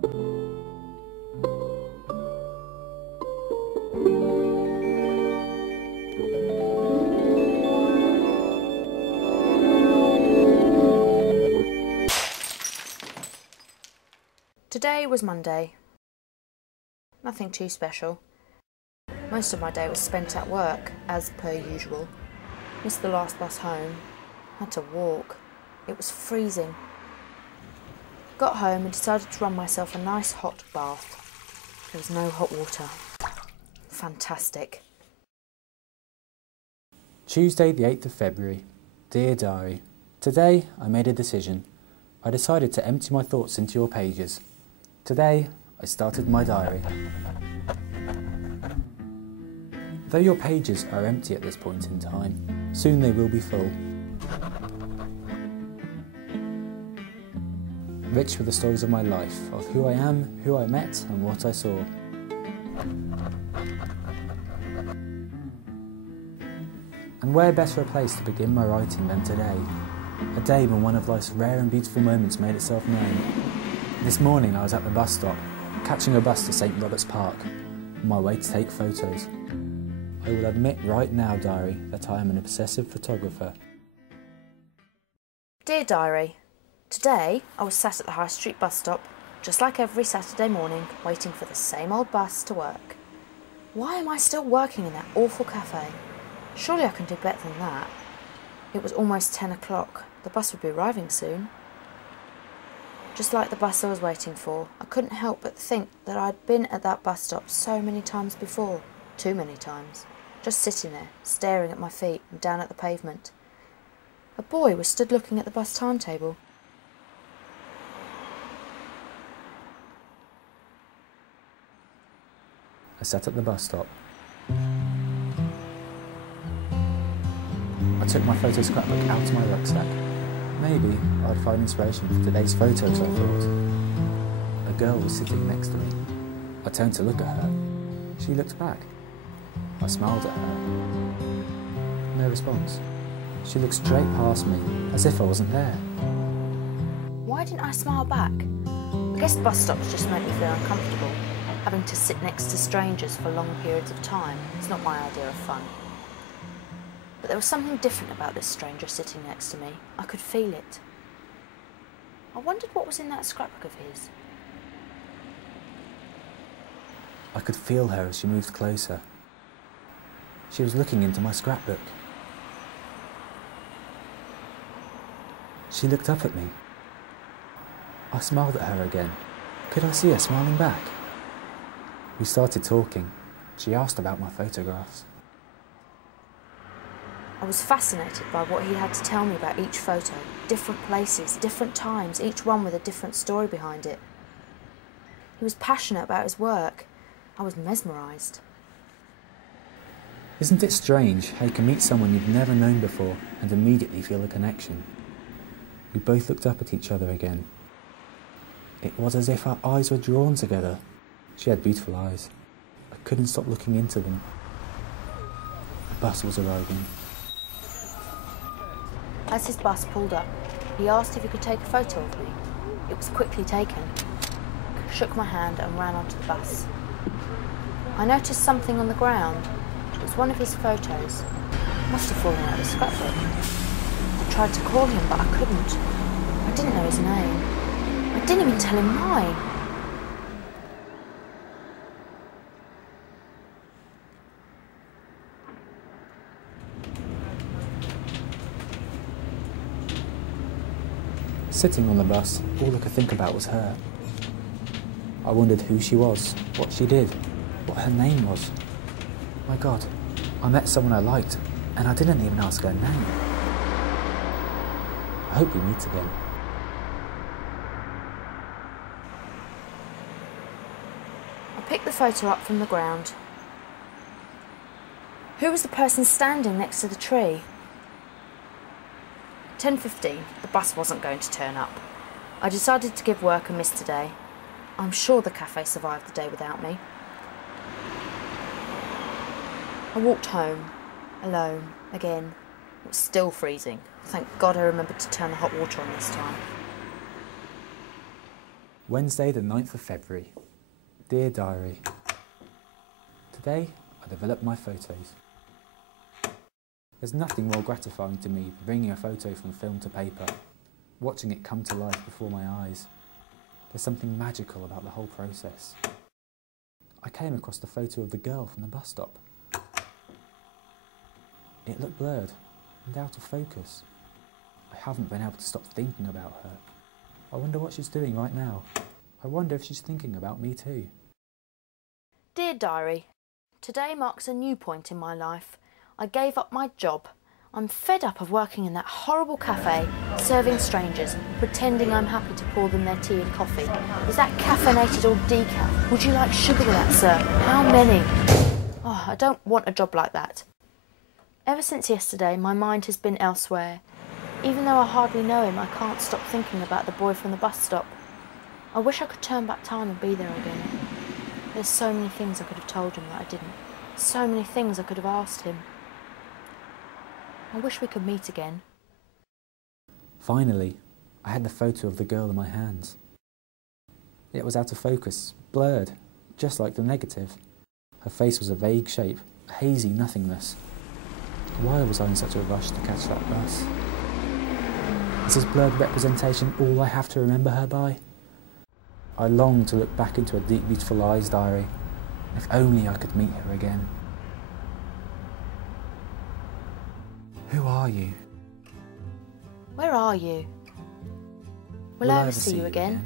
Today was Monday. Nothing too special. Most of my day was spent at work, as per usual. Missed the last bus home. Had to walk. It was freezing. Got home and decided to run myself a nice hot bath. There was no hot water. Fantastic. Tuesday the 8th of February. Dear Diary, today I made a decision. I decided to empty my thoughts into your pages. Today I started my diary. Though your pages are empty at this point in time, soon they will be full. Rich with the stories of my life, of who I am, who I met and what I saw. And where better a place to begin my writing than today? A day when one of life's rare and beautiful moments made itself known. This morning I was at the bus stop, catching a bus to St Robert's Park, on my way to take photos. I will admit right now, diary, that I am an obsessive photographer. Dear Diary, today I was sat at the High Street bus stop, just like every Saturday morning, waiting for the same old bus to work. Why am I still working in that awful cafe? Surely I can do better than that. It was almost 10 o'clock. The bus would be arriving soon. Just like the bus I was waiting for, I couldn't help but think that I'd been at that bus stop so many times before. Too many times. Just sitting there, staring at my feet and down at the pavement. A boy was stood looking at the bus timetable. I sat at the bus stop. I took my photo scrapbook out of my rucksack. Maybe I'd find inspiration for today's photos, I thought. A girl was sitting next to me. I turned to look at her. She looked back. I smiled at her. No response. She looked straight past me, as if I wasn't there. Why didn't I smile back? I guess bus stops just make me feel uncomfortable. Having to sit next to strangers for long periods of time is not my idea of fun. But there was something different about this stranger sitting next to me. I could feel it. I wondered what was in that scrapbook of his. I could feel her as she moved closer. She was looking into my scrapbook. She looked up at me. I smiled at her again. Could I see her smiling back? We started talking. She asked about my photographs. I was fascinated by what he had to tell me about each photo. Different places, different times, each one with a different story behind it. He was passionate about his work. I was mesmerised. Isn't it strange how you can meet someone you've never known before and immediately feel a connection? We both looked up at each other again. It was as if our eyes were drawn together. She had beautiful eyes. I couldn't stop looking into them. The bus was arriving. As his bus pulled up, he asked if he could take a photo of me. It was quickly taken. I shook my hand and ran onto the bus. I noticed something on the ground. It was one of his photos. It must have fallen out of his scrapbook. I tried to call him, but I couldn't. I didn't know his name. I didn't even tell him mine. Sitting on the bus, all I could think about was her. I wondered who she was, what she did, what her name was. My God, I met someone I liked, and I didn't even ask her name. I hope we meet again. I picked the photo up from the ground. Who was the person standing next to the tree? 10:15, the bus wasn't going to turn up. I decided to give work a miss today. I'm sure the cafe survived the day without me. I walked home, alone, again. It was still freezing. Thank God I remembered to turn the hot water on this time. Wednesday the 9th of February. Dear Diary. Today I developed my photos. There's nothing more gratifying to me than bringing a photo from film to paper, watching it come to life before my eyes. There's something magical about the whole process. I came across the photo of the girl from the bus stop. It looked blurred and out of focus. I haven't been able to stop thinking about her. I wonder what she's doing right now. I wonder if she's thinking about me too. Dear Diary, today marks a new point in my life. I gave up my job. I'm fed up of working in that horrible cafe, serving strangers, pretending I'm happy to pour them their tea and coffee. Is that caffeinated or decaf? Would you like sugar with that, sir? How many? Oh, I don't want a job like that. Ever since yesterday, my mind has been elsewhere. Even though I hardly know him, I can't stop thinking about the boy from the bus stop. I wish I could turn back time and be there again. There's so many things I could have told him that I didn't. So many things I could have asked him. I wish we could meet again. Finally, I had the photo of the girl in my hands. It was out of focus, blurred, just like the negative. Her face was a vague shape, a hazy nothingness. Why was I in such a rush to catch that bus? Is this blurred representation all I have to remember her by? I long to look back into her deep, beautiful eyes, Diary. If only I could meet her again. Who are you? Where are you? Will I ever see you again?